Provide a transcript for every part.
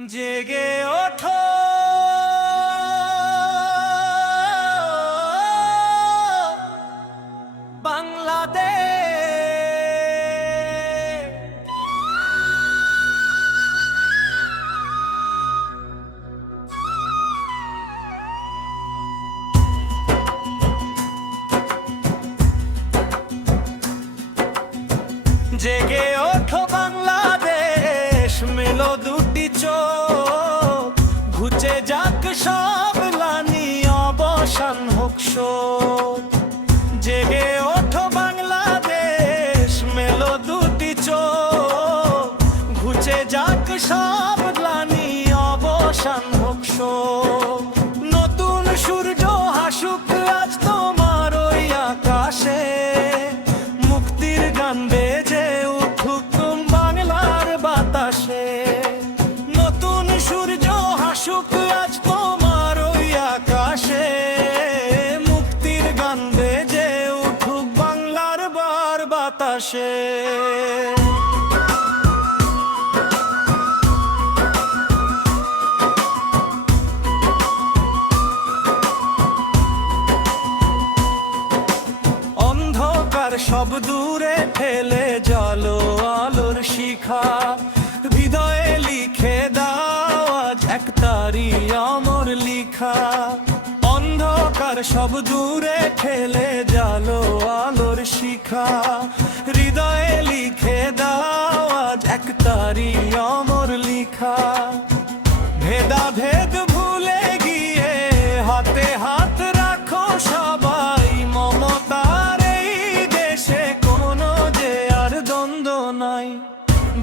জেগে ওঠো বাংলাদেশ। জেগে ওঠো বাংলাদেশ, মেলো দুটি চোখ, ঘুচে যাক সব গ্লানি, অবসান হোক শোক। জেগে ওঠো বাংলাদেশ, মেলো দুটি চোখ, ঘুচে যাক সব গ্লানি, অবসান হোক শোক। নতুন সূর্য হাসুক আজ তোমার ওই আকাশে, মুক্তির গান বেজে উঠুক বাংলার বাতাসে। নতুন সূর্য হাসুক আজ তোমার ওই আকাশে, মুক্তির গান বেজে উঠুক বাংলার বাতাসে। সব দূরে ঠেলে জলো আলোর শিখা, হৃদয়ে লিখে দাও আজ একতারি অমর লিখা। অন্ধকার সব দূরে ঠেলে জলো আলোর শিখা, হৃদয়ে লিখে দাও আজ একতারি অমর লিখা। ভেদাভেদ ভুলে গিয়ে হাতে হাত রাখো সবাই, মমতার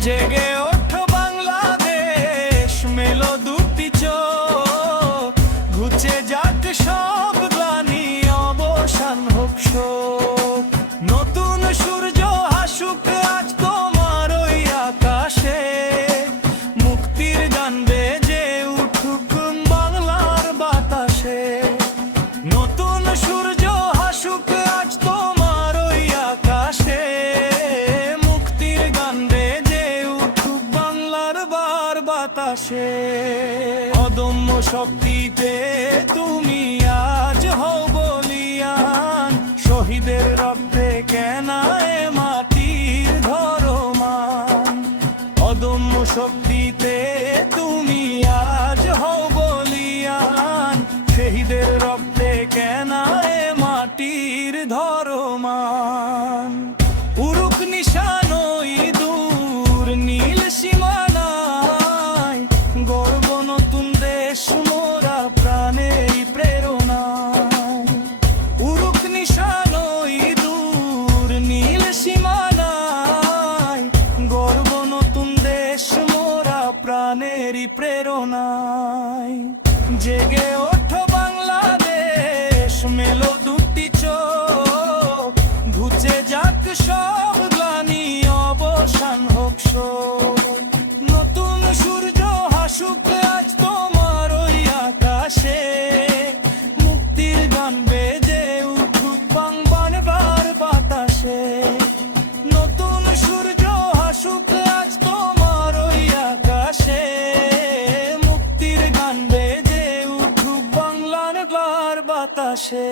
জেগে ওঠো বাংলাদেশ, মেলো দুটি চোখ, ঘুচে যাক সব গ্লানি, অবসান হোক শোক। নতুন সূর্য হাসুক আজ তোমার ওই আকাশে, মুক্তির গান বেজে উঠুক বাংলার বাতাসে। নতুন সূর্য হাসুক আজ তোমার ওই আকাশে, বাতাসে। অদম্য শক্তিতে তুমি আজ হও বলিয়ান, শহীদের রক্তে কেনায় মাটির ধরমান। অদম্য শক্তিতে তুমি আজ হও বলিয়ান, শহীদের রক্তে কেনায় মাটির ধরমান। উরুক নিশান ওই দূর নীল সীমানা, গর্ব নতুন দেশ মোরা প্রাণের প্রেরণা। উরুক নিশান ওই দূর নীল সীমানায়, গর্ব নতুন দেশ মোরা প্রাণের প্রেরণায়। জেগে ওঠো বাংলাদেশ, মেলো দুটি চোখ, ঘুচে যাক সব গ্লানি, অবসান হোক শোক। নতুন সূর্য হাসুক আজ তোমার ওই আকাশে, মুক্তির গান বেজে উঠুক বাংলার বাতাসে। নতুন সূর্য হাসুক আজ তোমার ওই আকাশে, মুক্তির গান বেজে উঠুক বাংলার বাতাসে।